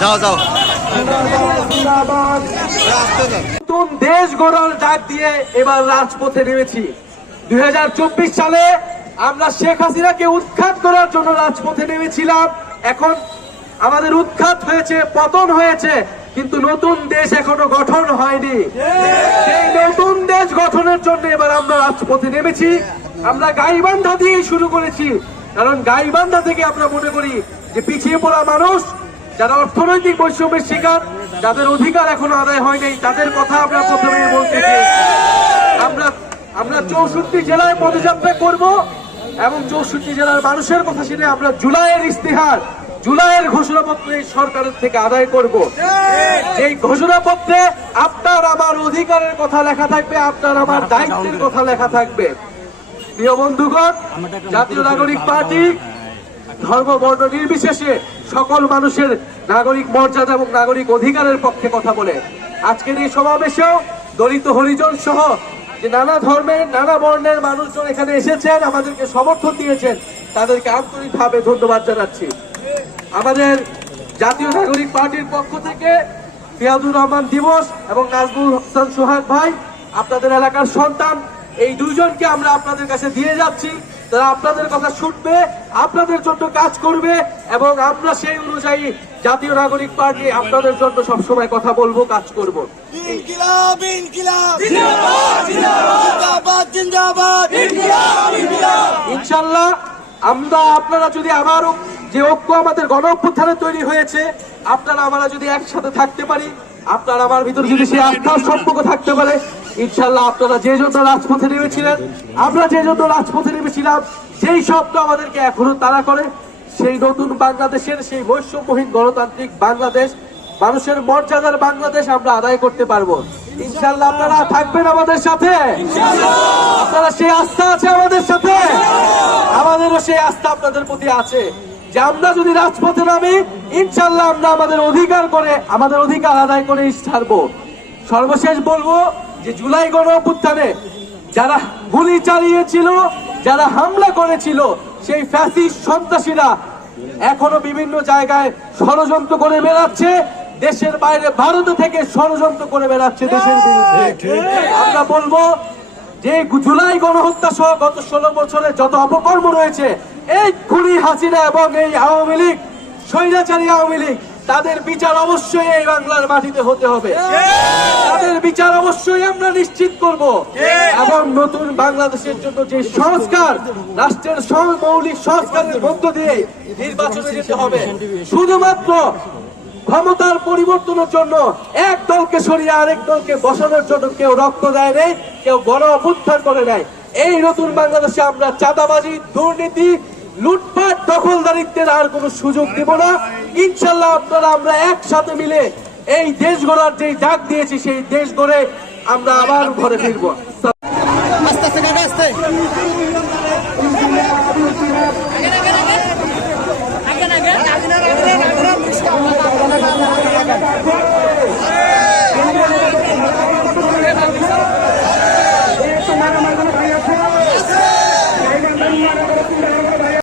যাও যাও। নতুন দেশ গড়ার ডাক দিয়ে এবার রাজপথে নেমেছি। দু হাজার চব্বিশ সালে আমরা শেখ হাসিনাকে উৎখাত করার জন্য রাজপথে নেমেছিলাম। এখন আমাদের উৎখাত হয়েছে, পতন হয়েছে, কিন্তু নতুন দেশ এখনও গঠন হয়নি। সেই নতুন দেশ গঠনের জন্য এবার আমরা রাজপথে নেমেছি। আমরা গাইবান্ধা দিয়ে শুরু করেছি। কারণ গাইবান্ধা থেকে আমরা মনে করি যে পিছিয়ে পড়া মানুষ যারা অর্থনৈতিক বৈষম্যের শিকার, যাদের অধিকার এখনও আদায় হয় নাই তাদের কথা আমরা প্রথমে বলতে আমরা আমরা চৌষট্টি জেলায় পদযাত্রা করব এবং চৌষট্টি জেলার মানুষের কথা শুনে আমরা জুলাইয়ের ইস্তেহার জুলাইয়ের ঘোষণাপত্র এই সরকারের থেকে আদায় করব। এই ঘোষণাপত্রে আপনার আমার অধিকারের কথা লেখা থাকবে, আপনার আমার দায়িত্বের কথা লেখা থাকবে। প্রিয় বন্ধুগণ, জাতীয় নাগরিক পার্টি ধর্ম বর্ণ নির্বিশেষে সকল মানুষের নাগরিক মর্যাদা এবং নাগরিক অধিকারের পক্ষে কথা বলে। আজকের এই সমাবেশেও দলিত হরিজন সহ যে নানা ধর্মের, নানা বর্ণের মানুষজন এখানে এসেছেন, আমাদেরকে সমর্থন দিয়েছেন, তাদেরকে আন্তরিকভাবে ধন্যবাদ জানাচ্ছি। আমাদের জাতীয় নাগরিক পার্টির পক্ষ থেকে ফিয়াদুর রহমান দিবস এবং নাজমুল হাসান সোহাগ ভাই, আপনাদের এলাকার সন্তান, এই দুজনকে আমরা আপনাদের কাছে দিয়ে যাচ্ছি। তারা আপনাদের কথা শুনবে আপনাদের জন্য কাজ করবে এবং আমরা সেই অনুযায়ী জাতীয় নাগরিক পার্টি আপনাদের জন্য সবসময় কথা বলব কাজ করব। ইনকিলাব ইনকিলাব। জিন্দাবাদ জিন্দাবাদ। জিন্দাবাদ ইনকিলাব ইনকিলাব। ইনশাল্লাহ আমরা আপনারা যদি আবারও যে ঐক্য আমাদের গণ অভ্যুত্থানে তৈরি হয়েছে আপনারা আমরা যদি একসাথে থাকতে পারি আপনার আমার ভিতরে যদি সেই আস্থার সম্পর্ক থাকতে পারে ইনশাল্লাহ আপনারা যে জন্য রাজপথে নেমেছিলেন, আমরা যে জন্য রাজপথে নেমেছিলাম, সেই স্বপ্ন আমাদেরকে এখনও তারা করে। সেই নতুন বাংলাদেশের সেই বৈষম্যহীন গণতান্ত্রিক বাংলাদেশ, মানুষের মর্যাদার বাংলাদেশ আমরা আদায় করতে পারব। ইনশাল্লাহ আপনারা থাকবেন আমাদের সাথে। আপনারা সেই আস্থা আছে আমাদের সাথে। আমাদেরও সেই আস্থা আপনাদের প্রতি আছে যে আমরা যদি রাজপথে নামি ইনশাল্লাহ আমরা আমাদের অধিকার করে, আমাদের অধিকার আদায় করে ছাড়বো সর্বশেষ বলব যে জুলাই গণ অভ্যুত্থানে যারা গুলি চালিয়েছিল যারা হামলা করেছিল সেই ফ্যাসিস্ট সন্ত্রাসীরা এখনও বিভিন্ন জায়গায় ষড়যন্ত্র করে বেড়াচ্ছে। দেশের বাইরে ভারত থেকে ষড়যন্ত্র করে বেড়াচ্ছে দেশের বিরুদ্ধে। আমরা বলব যে জুলাই গণহত্যা সহ গত ষোলো বছরে যত অপকর্ম রয়েছে এই খুনি হাসিনা এবং এই আওয়ামী লীগ স্বৈরাচারী আওয়ামী লীগ তাদের বিচার অবশ্যই এই বাংলার মাটিতে হতে হবে। তাদের বিচার অবশ্যই আমরা নিশ্চিত করব। এবং নতুন বাংলাদেশের জন্য যে সংস্কার রাষ্ট্রের মৌলিক সংস্কারের মধ্য দিয়ে নির্বাচনে যেতে হবে। শুধুমাত্র ক্ষমতার পরিবর্তনের জন্য এক দলকে সরিয়ে আরেক দলকে বসানোর জন্য কেউ রক্ত দেয় নেই কেউ গণ অভ্যুত্থান করে নেয় এই নতুন বাংলাদেশে আমরা চাঁদাবাজি দুর্নীতি লুটপাট দখলদারিত্বের আর কোনো সুযোগ দেব না। ইনশাল্লাহ আপনারা আমরা একসাথে মিলে এই দেশ গড়ার যে ডাক দিয়েছি, সেই দেশ গড়ে আমরা আবার ঘরে ফিরব। আস্তে আস্তে আস্তে।